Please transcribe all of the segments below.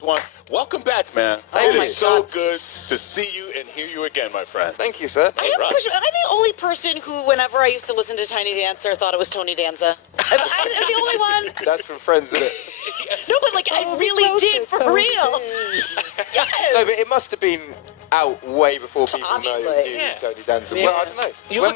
One, welcome back, man. It is so good to see you and hear you again, my friend. Thank you, sir. I have a question. Am I the only person who, whenever I used to listen to Tiny Dancer, thought it was Tony Danza? Am I the only one? That's from Friends, isn't it? No, but like I really did, for real. Yes. No, but it must have been out way before people obviously. know who Yeah. Tony Danza. Yeah. Well, I don't know.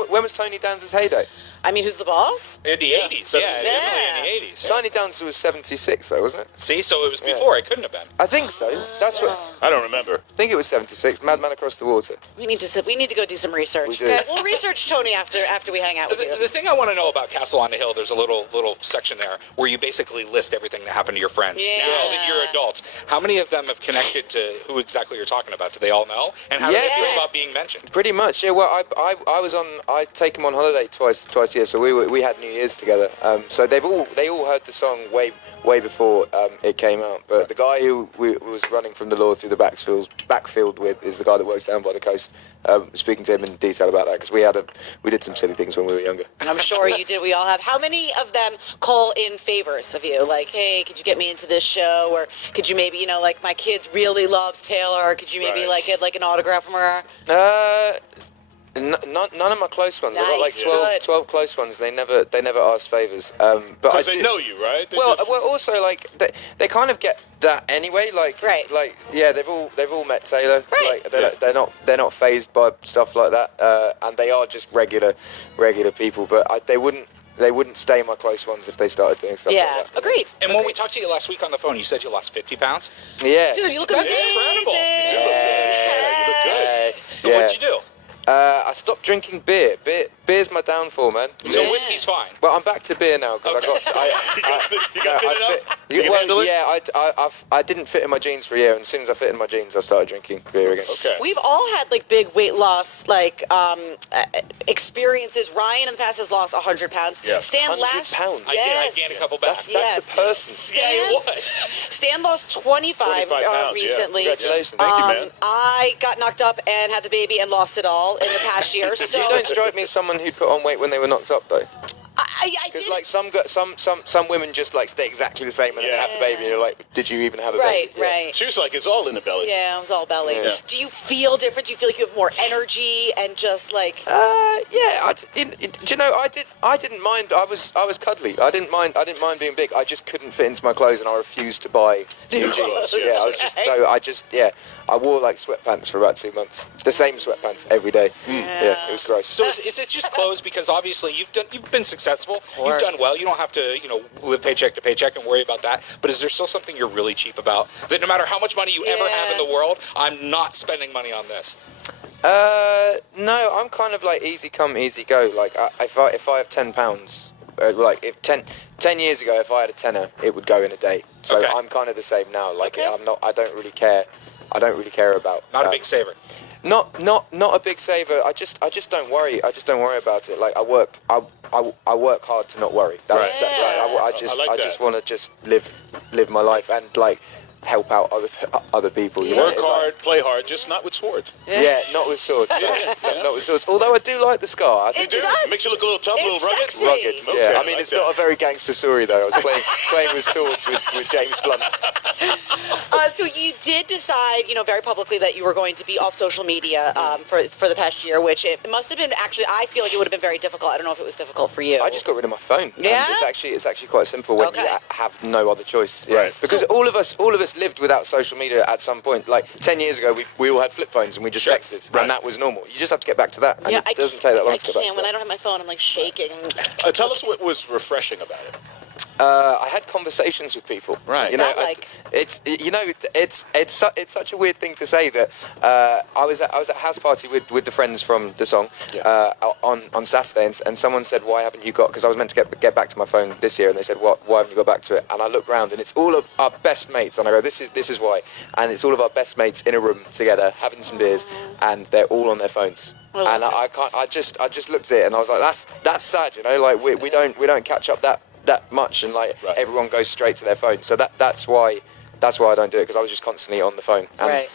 When was Tony Danza's heyday? I mean, who's the boss? In the 80s, definitely in the 80s. Tony Danza was 76, though, wasn't it? See, so it was before. It couldn't have been. I think so. That's what. I don't remember. I think it was 76. Madman Across the Water. We need to go do some research. We do. Okay? We'll research Tony after we hang out with you. The thing I want to know about Castle on the Hill, there's a little section there where you basically list everything that happened to your friends. Yeah. Now that you're adults, how many of them have connected to who exactly you're talking about? Do they all know? And how do they feel about being mentioned? Pretty much, yeah. Well, I take them on holiday twice a year, so we had New Year's together. So they all heard the song way before it came out. But the guy who was running from the law through the backfield with is the guy that works down by the coast. Speaking to him in detail about that because we did some silly things when we were younger. I'm sure you did. We all have. How many of them call in favors of you? Like, hey, could you get me into this show? Or could you maybe, like my kid really loves Taylor. Could you maybe get like an autograph from her? None of my close ones. I've got like Nice. 12 close ones. They never ask favors. But Because they know you, right? Well, also like they kind of get that anyway. Like, Right. Like, yeah, they've all met Taylor. Right. Like, they're not phased by stuff like that. And they are just regular people. But they wouldn't stay my close ones if they started doing stuff Yeah, like that. agreed. And when we talked to you last week on the phone, you said you lost 50 pounds. Yeah. Dude, you look That's amazing. incredible. You do look good. So what'd you do? I stopped drinking beer. Beer's my downfall, man. So whiskey's fine. Well, I'm back to beer now because You got fit enough? You can handle it? Yeah, I didn't fit in my jeans for a year, and as soon as I fit in my jeans, I started drinking beer again. Okay. We've all had like big weight loss experiences. Ryan in the past has lost 100 pounds. Yeah. Stan 100 last pounds? I gained a couple back. That's a person. Yeah, it was. Stan lost 25 pounds, yeah. recently. Congratulations. Thank you, man. I got knocked up and had the baby and lost it all in the past year. So You don't strike me as someone who put on weight when they were knocked up, though. I Because did. like some women just like stay exactly the same and then have the baby, and you're like, did you even have a Right, baby? Yeah. right. She was like, it's all in the belly. Yeah, it was all belly. Yeah. Do you feel different? Do you feel like you have more energy and just like? Yeah. Do you know? I didn't mind. I was cuddly. I didn't mind being big. I just couldn't fit into my clothes, and I refused to buy new jeans. Yeah, I was just I wore like sweatpants for about 2 months. The same sweatpants every day. Yeah, it was gross. So is it just clothes? Because obviously you've been successful. You've done well. You don't have to live paycheck to paycheck and worry about that. But is there still something you're really cheap about? That no matter how much money you ever have in the world, I'm not spending money on this. No, I'm kind of like easy come, easy go. Like if I have £10, like if 10 years ago, if I had a tenner, it would go in a day. So Okay. I'm kind of the same now. Like I don't really care. I don't really care about. Not a big saver. Not a big saver. I just don't worry. I just don't worry about it. Like I work hard to not worry. That's Right. I just want to just live my life and like help out other people. You know? Work hard, play hard, just not with swords. Yeah, not with swords. Not with swords. Although I do like the scar. I think You do? does. Makes you look a little tough, a little rugged. Sexy. rugged. Okay, Yeah, I I mean like it's that. not a very gangster story though. I was playing with swords with James Blunt. So you did decide, very publicly that you were going to be off social media for the past year, which it must have been actually. I feel like it would have been very difficult. I don't know if it was difficult for you. I just got rid of my phone. Yeah? And it's actually quite simple when you have no other choice. Yeah. Right. Because all of us lived without social media at some point. Like 10 years ago, we all had flip phones and we just texted, Right. and that was normal. You just have to get back to that, and it doesn't take that long to get back to When I that. don't have my phone, I'm like shaking. Tell us what was refreshing about it. I had conversations with people. Right. You know, What's that like? it's such a weird thing to say that I was at a house party with the friends from the song on Saturday, and someone said, "Why haven't you got?" Because I was meant to get back to my phone this year, and they said, "Why haven't you got back to it?" And I looked round, and it's all of our best mates, and I go, "This is why," and it's all of our best mates in a room together having some beers, and they're all on their phones. And I just looked at it, and I was like, that's sad, like we don't catch up that much, and like everyone goes straight to their phone. So that's why I don't do it, because I was just constantly on the phone. And,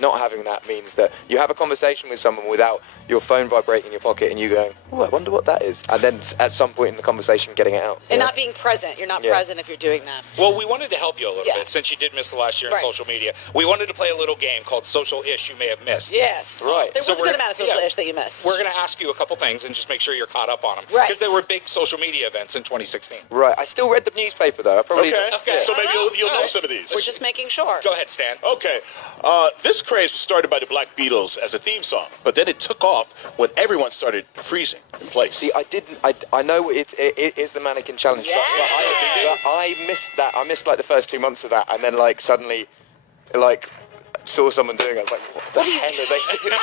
not having that means that you have a conversation with someone without your phone vibrating in your pocket and you going, "Oh, I wonder what that is," and then at some point in the conversation getting it out. And not being present. You're not present if you're doing that. Well, we wanted to help you a little bit since you did miss the last year on social media. We wanted to play a little game called Social Ish You May Have Missed. Yes. Right. There was a good amount of social ish that you missed. We're going to ask you a couple things and just make sure you're caught up on them. Right. Because there were big social media events in 2016. Right. I still read the newspaper though. I probably Okay. So maybe you'll know some of these. We're just making sure. Go ahead, Stan. Okay. This craze was started by the Black Beatles as a theme song, but then it took off when everyone started freezing in place. See, I know it is the mannequin challenge stuff, but I missed that. I missed like the first 2 months of that, and then like suddenly, like saw someone doing it. I was like, what the hell are they doing?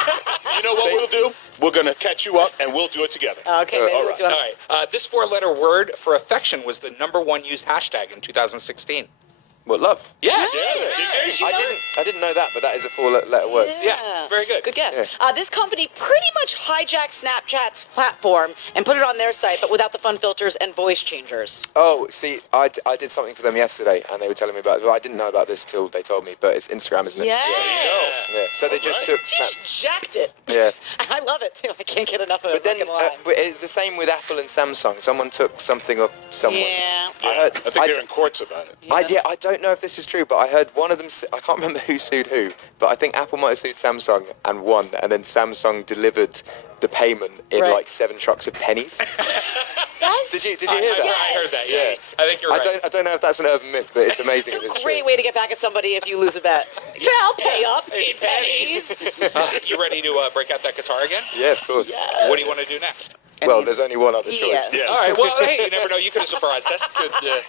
You know what we'll do? We're going to catch you up, and we'll do it together. Okay, maybe we'll do it. All right. This 4-letter word for affection was the #1 used hashtag in 2016. What, love? Yes. Did you know? I didn't know that, but that is a 4-letter word. Yeah, very good. Good guess. Yeah. This company pretty much hijacked Snapchat's platform and put it on their site, but without the fun filters and voice changers. Oh, see, I did something for them yesterday, and they were telling me about it. Well, I didn't know about this till they told me, but it's Instagram, isn't it? Yeah. Yeah. So they just took Snap. Just jacked it. Yeah. I love it too. I can't get enough of But it. then, I'm not gonna lie. but it's the same with Apple and Samsung. Someone took something of someone. Yeah. I think they're in courts about it. I don't know if this is true, but I heard one of them. I can't remember who sued who, but I think Apple might have sued Samsung and won, and then Samsung delivered the payment in like 7 trucks of pennies. Did you hear that? I heard that. Yes. I think you're right. I don't know if that's an urban myth, but it's amazing. It's a great way to get back at somebody if you lose a bet. Yeah, I'll pay up in pennies. You ready to break out that guitar again? Yeah, of course. What do you want to do next? Well, there's only one other choice. Yes. All right. Well, hey, you never know. You could have surprised us. Right.